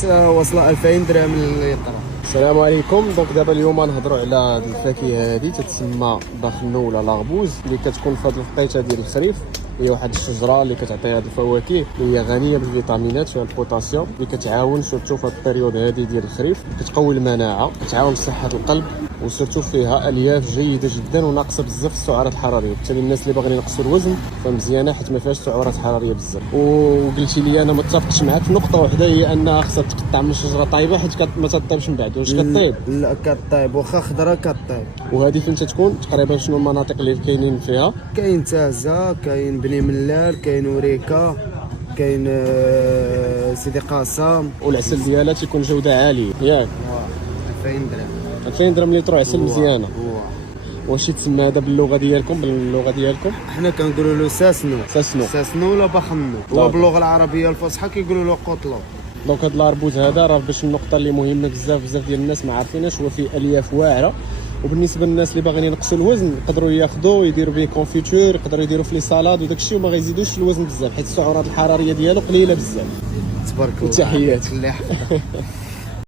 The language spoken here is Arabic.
واصله 2000 درهم لليطره. السلام عليكم. دونك دابا اليوم نهضروا على هاد الفاكهه هادي تتسمى باخنو ولا لاغبوز، اللي كتكون في هاد الوقيته ديال الخريف. هي واحد الشجره اللي كتعطي هاد الفواكه اللي هي غنيه بالفيتامينات، فيها البوتاسيوم اللي كتعاون سورتو في هاد البيريود هادي ديال الخريف، كتقوي المناعه، كتعاون صحه القلب، وسورتو فيها الياف جيده جدا وناقصه بزاف السعرات الحراريه. بالتالي الناس اللي باغيين ينقصوا الوزن فمزيانه حيت ما فيهاش سعرات حراريه بزاف. وقلتي لي انا متفقش معاك في نقطه واحده، هي انها خصها تقطع من الشجره طايبه حيت ما تطيبش من بعد. واش كطيب؟ لا كطيب، واخا خضره كطيب. وهذه فين تتكون تقريبا؟ شنو المناطق اللي كاينين فيها؟ كاين تازه، كاين بني ملال، كاين وريكا، كاين سيدي قاسم. والعسل ديالها تيكون جوده عاليه ياك؟ 2000 درهم. 2000 درهم لتر عسل مزيانه. هو واش يتسمى هذا باللغه ديالكم؟ حنا كنقولوا له ساسنو. ساسنو ولا باخنو. هو باللغه العربيه الفصحى كيقولوا له قطلو. دونك هذا الاربوز هذا راه باش النقطه اللي مهمه بزاف ديال الناس ما عارفيناش، هو فيه الياف واعره. وبالنسبه للناس اللي باغيين ينقصوا الوزن يقدروا ياخذوه يديروا به كونفيتور، يقدروا يديروا في لي سالاد وداك الشيء، وما غيزيدوش في الوزن بزاف حيت السعرات الحراريه ديالو قليله بزاف. تبارك الله. تحياتي. الله يحفظك.